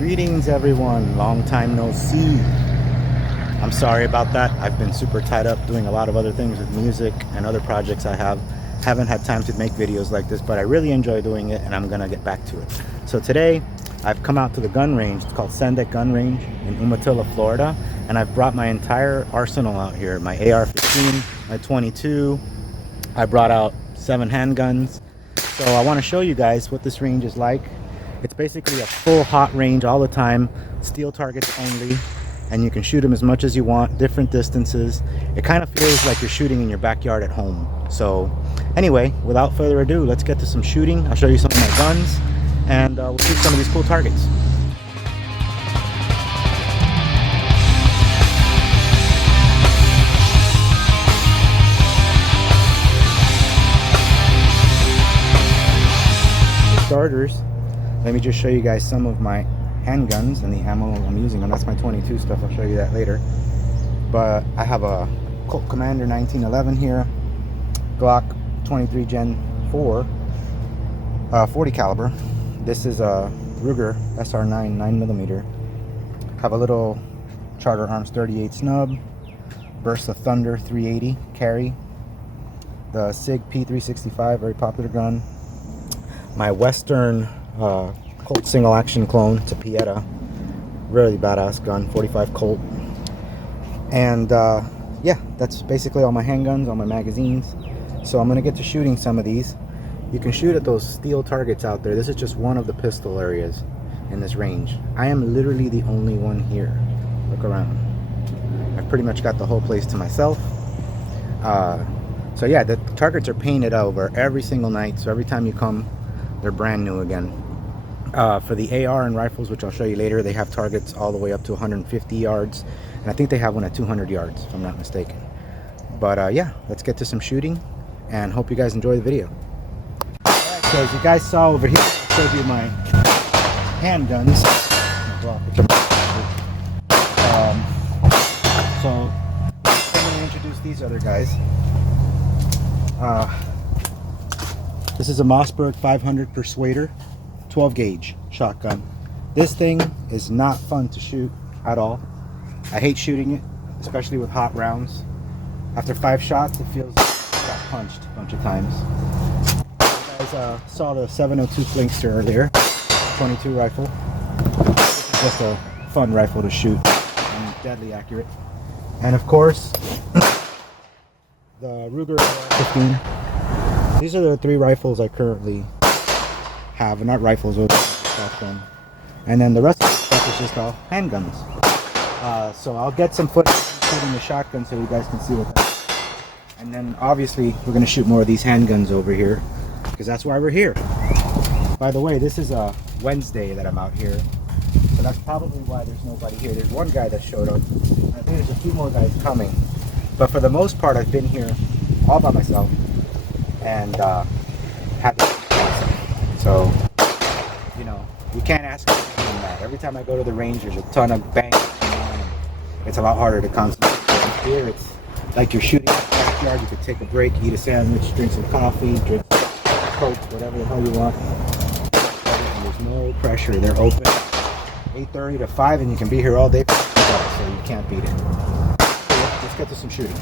Greetings everyone, long time no see. I'm sorry about that. I've been super tied up doing a lot of other things with music and other projects I haven't had time to make videos like this, but I really enjoy doing it and I'm gonna get back to it. So today I've come out to the gun range. It's called Cendet Gun Range in Umatilla, Florida, and I've brought my entire arsenal out here. My AR-15, my 22, I brought out 7 handguns. So I want to show you guys what this range is like. It's basically a full hot range all the time, steel targets only, and you can shoot them as much as you want, different distances. It kind of feels like you're shooting in your backyard at home. So anyway, without further ado, let's get to some shooting. I'll show you some of my guns, and we'll shoot some of these cool targets. For starters, let me just show you guys some of my handguns and the ammo I'm using. And that's my 22 stuff. I'll show you that later. But I have a Colt Commander 1911 here, Glock 23 Gen 4, 40 caliber. This is a Ruger SR9 9mm. Have a little Charter Arms 38 snub, Bersa Thunder 380 carry, the Sig P365, very popular gun. My Western Colt single action clone. It's a Pietta, really badass gun, 45 Colt. And yeah, that's basically all my handguns, all my magazines. So I'm gonna get to shooting some of these. You can shoot at those steel targets out there. This is just one of the pistol areas in this range. I am literally the only one here. Look around. I've pretty much got the whole place to myself. So yeah, the targets are painted over every single night. So every time you come, they're brand new again. For the AR and rifles, which I'll show you later, they have targets all the way up to 150 yards. And I think they have one at 200 yards, if I'm not mistaken. But yeah, let's get to some shooting and hope you guys enjoy the video. Alright, so as you guys saw over here, I showed you my handguns. So I'm going to introduce these other guys. This is a Mossberg 500 Persuader 12 gauge shotgun. This thing is not fun to shoot at all. I hate shooting it, especially with hot rounds. After 5 shots, it feels like I got punched a bunch of times. You guys saw the 702 Plinkster earlier, 22 rifle. This is just a fun rifle to shoot and deadly accurate. And of course, the Ruger 15. These are the 3 rifles I currently have, not rifles, but shotgun. And then the rest of the stuff is just all handguns. So I'll get some footage shooting the shotgun so you guys can see what that is. And then obviously we're going to shoot more of these handguns over here, because that's why we're here. By the way, this is a Wednesday that I'm out here, so that's probably why there's nobody here. There's one guy that showed up. I think there's a few more guys coming. But for the most part, I've been here all by myself. And happy. So, you know, you can't ask for anything from that. Every time I go to the range, there's a ton of bang. It's a lot harder to concentrate. Here, it's like you're shooting in the backyard. You could take a break, eat a sandwich, drink some coffee, drink Coke, whatever the hell you want. And there's no pressure. They're open 8:30 to 5, and you can be here all day. So you can't beat it. So let's get to some shooting.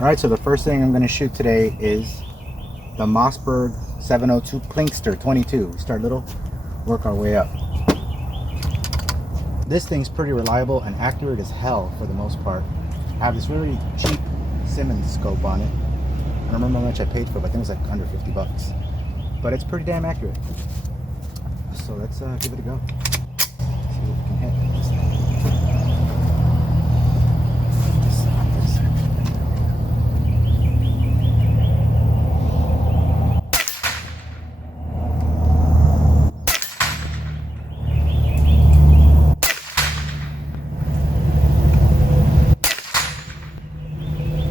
Alright, so the first thing I'm going to shoot today is the Mossberg 702 Plinkster 22. We start little, work our way up. This thing's pretty reliable and accurate as hell for the most part. I have this really cheap Simmons scope on it. I don't remember how much I paid for it, but I think it was like under 50 bucks. But it's pretty damn accurate. So let's give it a go. See what we can hit this thing.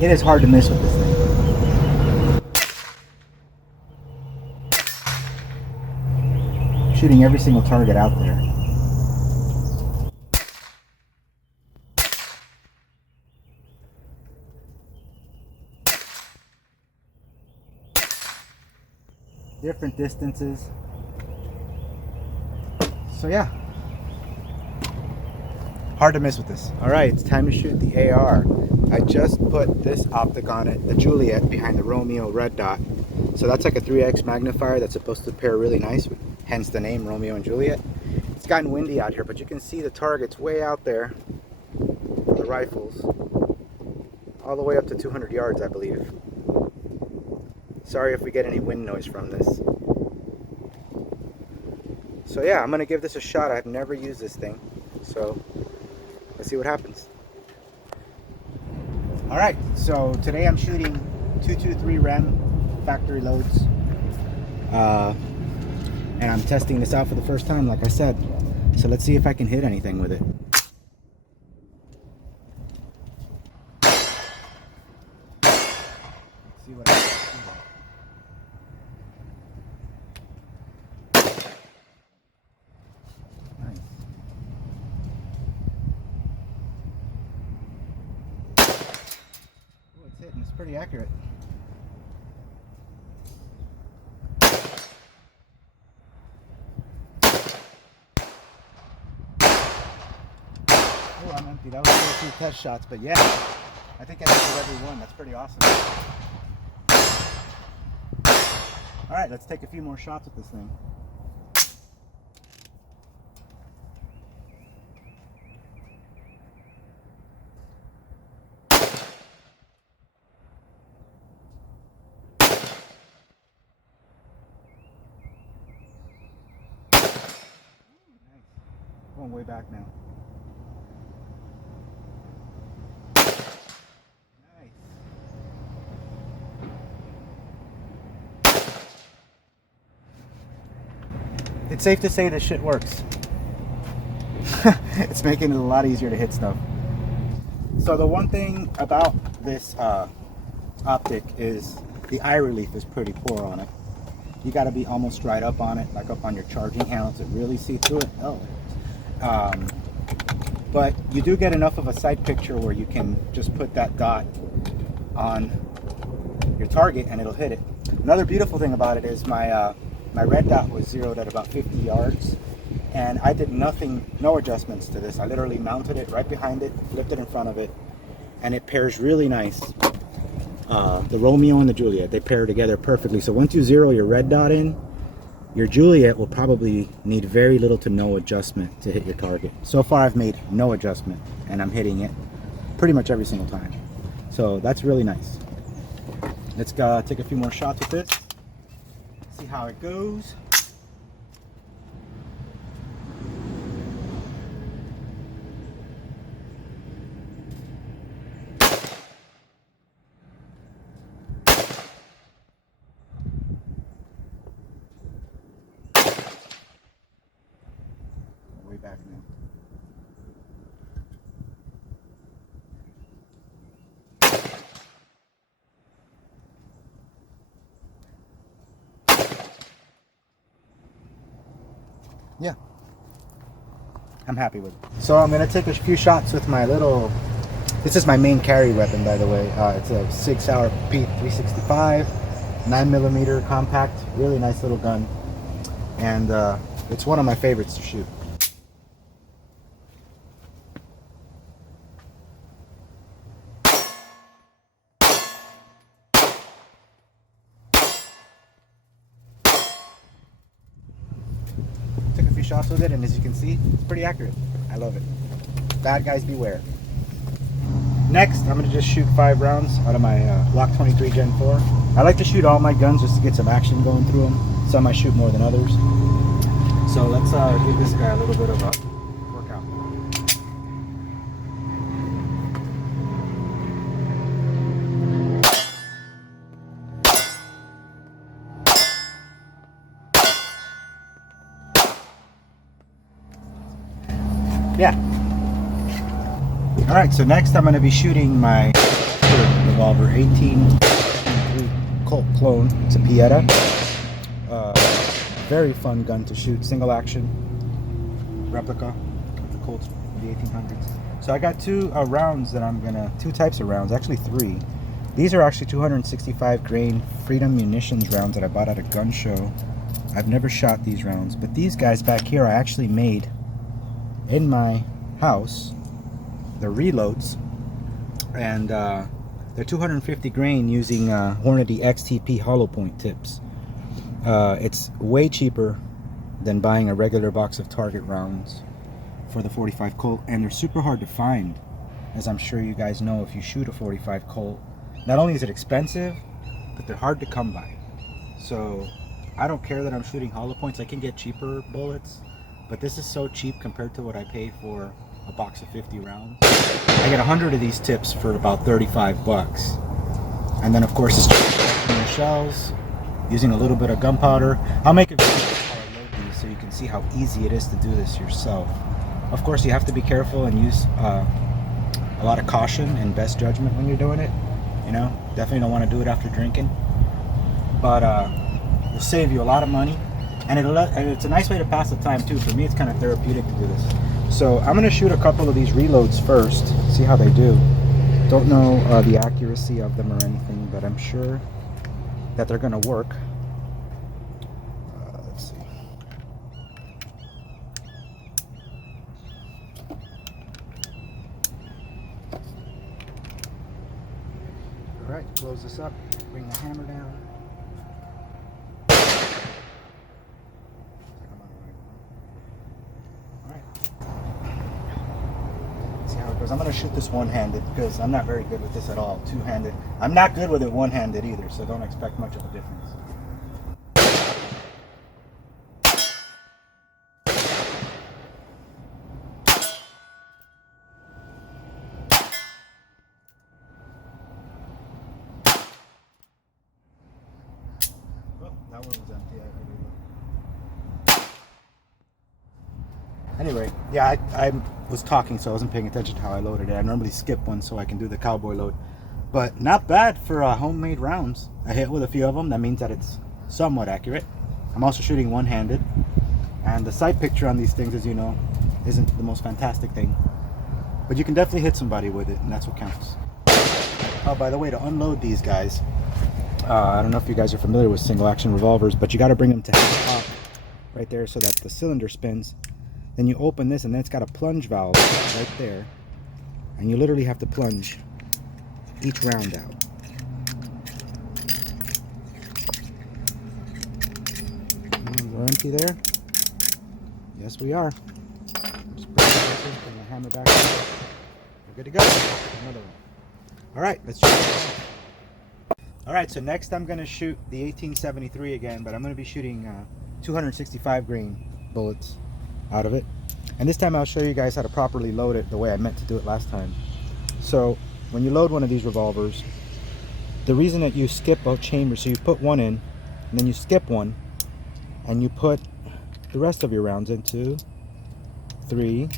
It is hard to miss with this thing. Shooting every single target out there. Different distances. So yeah, hard to miss with this. All right, it's time to shoot the AR. I just put this optic on it, the Juliet behind the Romeo red dot. So that's like a 3x magnifier that's supposed to pair really nice, hence the name Romeo and Juliet. It's gotten windy out here, but you can see the targets way out there, the rifles, all the way up to 200 yards, I believe. Sorry if we get any wind noise from this. So yeah, I'm gonna give this a shot. I've never used this thing, so let's see what happens. All right, so today I'm shooting 223 Rem factory loads, and I'm testing this out for the first time, like I said. So let's see if I can hit anything with it. Let's see what I can Nice. Oh, it's hitting. It's pretty accurate. Oh, I'm empty. That was a few test shots, but yeah, I think I hit every one. That's pretty awesome. All right, let's take a few more shots with this thing. Going way back now. Nice. It's safe to say this shit works. It's making it a lot easier to hit stuff. So the one thing about this optic is the eye relief is pretty poor on it. You got to be almost right up on it, like up on your charging handle to really see through it. Oh. But you do get enough of a sight picture where you can just put that dot on your target and it'll hit it. Another beautiful thing about it is my red dot was zeroed at about 50 yards, and I did no adjustments to this. I literally mounted it right behind it, flipped it in front of it, and it pairs really nice. The Romeo and the Juliet, they pair together perfectly. So once you zero your red dot in, your Juliet will probably need very little to no adjustment to hit your target. So far I've made no adjustment and I'm hitting it pretty much every single time. So that's really nice. Let's take a few more shots with this. See how it goes. Way back now. Yeah, I'm happy with it. So I'm gonna take a few shots with my little, this is my main carry weapon, by the way. It's a Sig Sauer P365 9mm compact, really nice little gun, and it's one of my favorites to shoot. Took a few shots with it, and as you can see, it's pretty accurate. I love it. Bad guys beware. Next, I'm gonna just shoot 5 rounds out of my Glock 23 Gen 4. I like to shoot all my guns just to get some action going through them. Some I shoot more than others. So let's give this guy a little bit of a workout. Yeah. All right, so next I'm going to be shooting my revolver, 18 Colt clone. It's a Pietta. Very fun gun to shoot, single action replica of the Colts from the 1800s. So I got two rounds that I'm gonna, two types of rounds, actually 3. These are actually 265 grain Freedom Munitions rounds that I bought at a gun show I've never shot these rounds, but these guys back here I actually made in my house. They're reloads, and they're 250 grain using Hornady XTP hollow point tips. It's way cheaper than buying a regular box of target rounds for the 45 Colt, and they're super hard to find, as I'm sure you guys know. If you shoot a 45 Colt, not only is it expensive, but they're hard to come by. So I don't care that I'm shooting hollow points. I can get cheaper bullets, but this is so cheap compared to what I pay for a box of 50 rounds. I get 100 of these tips for about 35 bucks. And then of course it's just the shells, using a little bit of gunpowder. I'll make a video of how I load these so you can see how easy it is to do this yourself. Of course you have to be careful and use a lot of caution and best judgment when you're doing it. You know, definitely don't want to do it after drinking. But it'll save you a lot of money, and it's a nice way to pass the time too. For me, it's kind of therapeutic to do this. So I'm going to shoot a couple of these reloads first, see how they do. Don't know the accuracy of them or anything, but I'm sure that they're going to work. Let's see. All right, close this up, bring the hammer down. I'm going to shoot this one-handed because I'm not very good with this at all. Two-handed. I'm not good with it one-handed either, so don't expect much of a difference. Oh, that one was empty. Anyway, yeah, I was talking, so I wasn't paying attention to how I loaded it. I normally skip one so I can do the cowboy load. But not bad for homemade rounds. I hit with a few of them. That means that it's somewhat accurate. I'm also shooting one-handed. And the sight picture on these things, as you know, isn't the most fantastic thing. But you can definitely hit somebody with it, and that's what counts. Oh, by the way, to unload these guys, I don't know if you guys are familiar with single-action revolvers, but you got to bring them to half up right there so that the cylinder spins. Then you open this, and then it's got a plunge valve right there, and you literally have to plunge each round out. We're empty there. Yes, we are. Just bring the hammer back. We're good to go. Another one. All right, let's shoot it. All right, so next I'm going to shoot the 1873 again, but I'm going to be shooting 265 grain bullets out of it, and this time I'll show you guys how to properly load it the way I meant to do it last time. So when you load one of these revolvers, the reason that you skip a chamber, so you put one in and then you skip one and you put the rest of your rounds in 2, 3,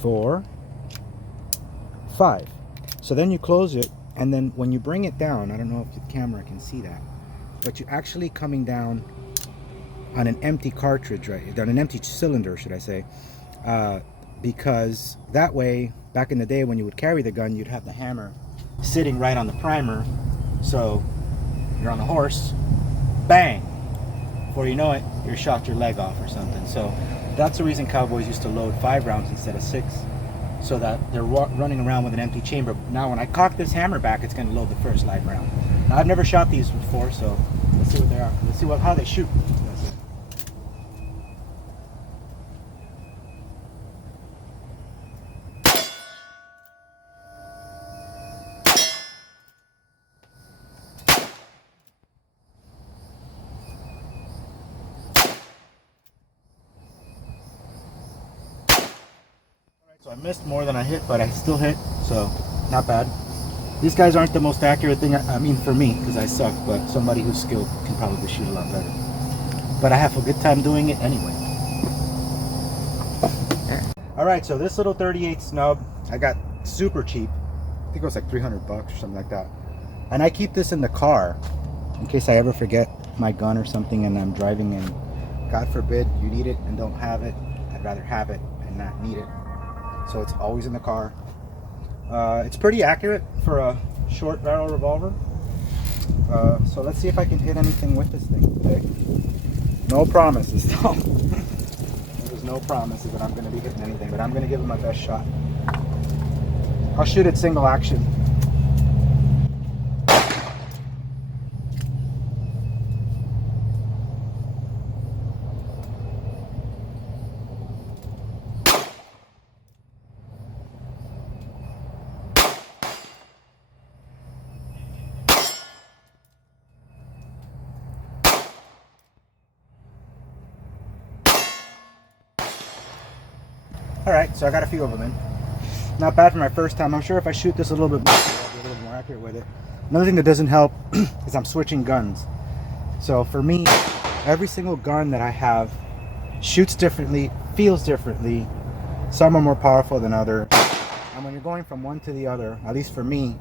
4, 5. So then you close it, and then when you bring it down, I don't know if the camera can see that, but you're actually coming down on an empty cartridge, right? On an empty cylinder, should I say, because that way, back in the day when you would carry the gun, you'd have the hammer sitting right on the primer. So you're on the horse, bang! Before you know it, you shot your leg off or something. So that's the reason cowboys used to load 5 rounds instead of 6, so that they're running around with an empty chamber. Now when I cock this hammer back, it's going to load the first live round. Now I've never shot these before, so let's see what they are. Let's see how they shoot. So I missed more than I hit, but I still hit, so not bad. These guys aren't the most accurate thing, I mean for me, because I suck, but somebody who's skilled can probably shoot a lot better. But I have a good time doing it anyway. Alright, so this little 38 snub, I got super cheap. I think it was like 300 bucks or something like that. And I keep this in the car, in case I ever forget my gun or something and I'm driving and God forbid you need it and don't have it. I'd rather have it and not need it. So it's always in the car. It's pretty accurate for a short barrel revolver. So let's see if I can hit anything with this thing today. No promises though. There's no promises that I'm going to be hitting anything, but I'm going to give it my best shot. I'll shoot it single action. Alright, so I got a few of them in. Not bad for my first time. I'm sure if I shoot this a little bit more, I'll be a little more accurate with it. Another thing that doesn't help is I'm switching guns. So for me, every single gun that I have shoots differently, feels differently. Some are more powerful than others. And when you're going from one to the other, at least for me,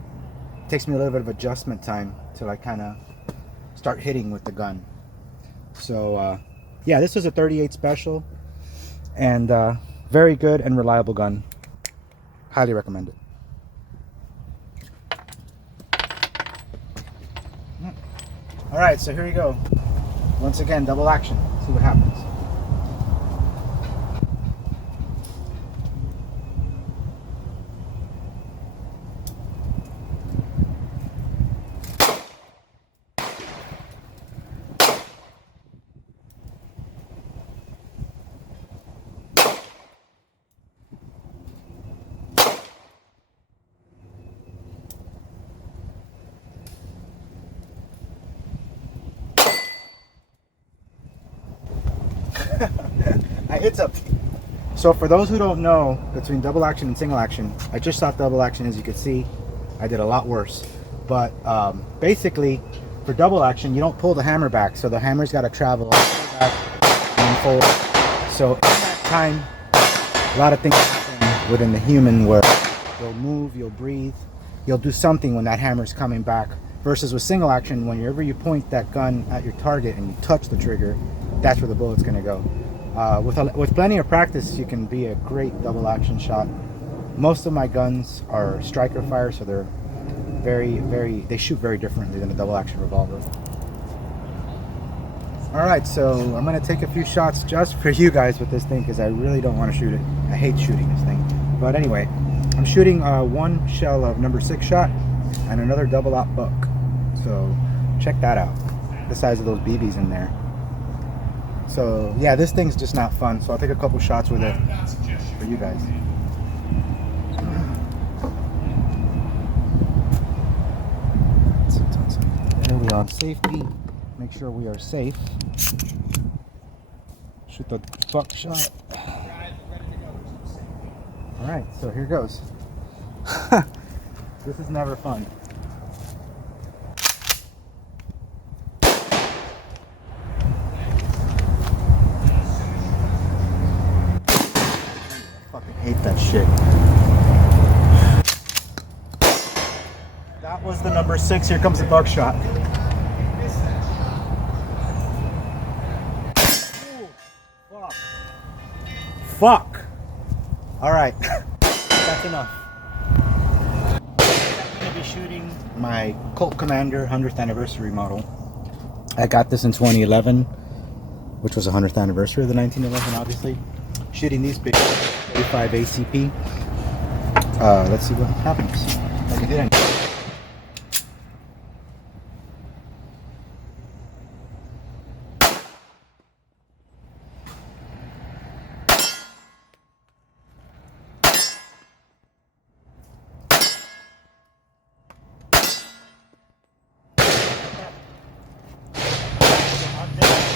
it takes me a little bit of adjustment time to like kind of start hitting with the gun. So yeah, this was a 38 special, and very good and reliable gun. Highly recommend it. All right, so here you go. Once again, double action. See what happens. I hit something. So for those who don't know, between double action and single action, I just shot double action. As you can see, I did a lot worse. But basically, for double action, you don't pull the hammer back, so the hammer's got to travel all the way back and forward. So in that time, a lot of things happen within the human where you'll move, you'll breathe, you'll do something when that hammer's coming back. Versus with single action, whenever you point that gun at your target and you touch the trigger, that's where the bullet's going to go. With plenty of practice, you can be a great double action shot. Most of my guns are striker fire, so they're they shoot very differently than a double action revolver. Alright, so I'm going to take a few shots just for you guys with this thing because I really don't want to shoot it. I hate shooting this thing. But anyway, I'm shooting one shell of number 6 shot and another double out buck. So check that out. The size of those BBs in there. So yeah, this thing's just not fun. So I'll take a couple shots with it for you guys. There we are, safety. Make sure we are safe. Shoot the buck shot. All right, so here goes. This is never fun. Hate that shit. That was the number 6. Here comes the buckshot. Fuck. Fuck. All right. That's enough. I'm going to be shooting my Colt Commander 100th anniversary model. I got this in 2011, which was the 100th anniversary of the 1911, obviously. Shooting these big 35 ACP. Let's see what happens. Like I did.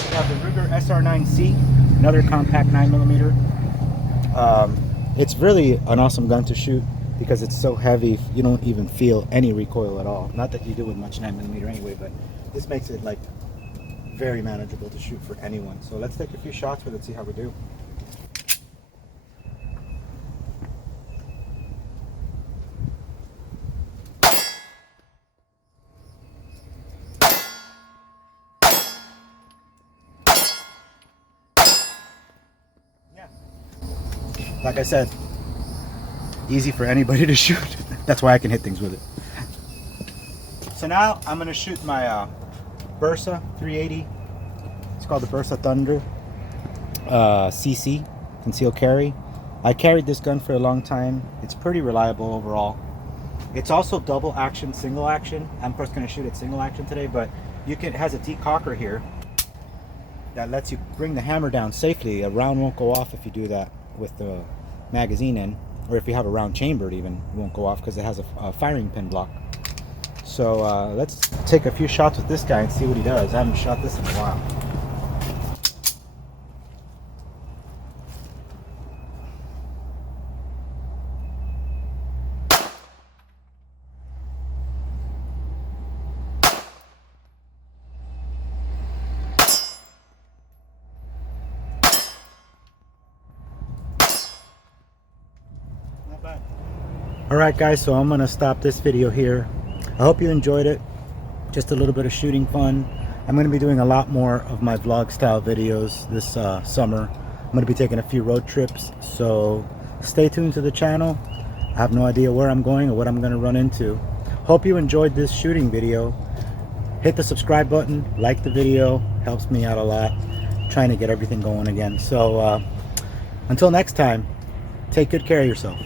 We have the Ruger SR9C, another compact 9mm. It's really an awesome gun to shoot because it's so heavy. You don't even feel any recoil at all. Not that you do with much 9mm anyway, but this makes it like very manageable to shoot for anyone. So let's take a few shots with it, see how we do. Like I said, easy for anybody to shoot. That's why I can hit things with it. So now I'm gonna shoot my Bersa 380. It's called the Bersa Thunder CC, concealed carry. I carried this gun for a long time. It's pretty reliable overall. It's also double action, single action. I'm of course gonna shoot it single action today, but you can, it has a decocker here that lets you bring the hammer down safely. A round won't go off if you do that with the magazine in, or if you have a round chambered even, it won't go off because it has a firing pin block. So let's take a few shots with this guy and see what he does. I haven't shot this in a while. Alright guys, so I'm gonna stop this video here. I hope you enjoyed it. Just a little bit of shooting fun. I'm gonna be doing a lot more of my vlog style videos this summer. I'm gonna be taking a few road trips, so stay tuned to the channel. I have no idea where I'm going or what I'm gonna run into. Hope you enjoyed this shooting video. Hit the subscribe button, like the video, helps me out a lot. Trying to get everything going again. So until next time, take good care of yourself.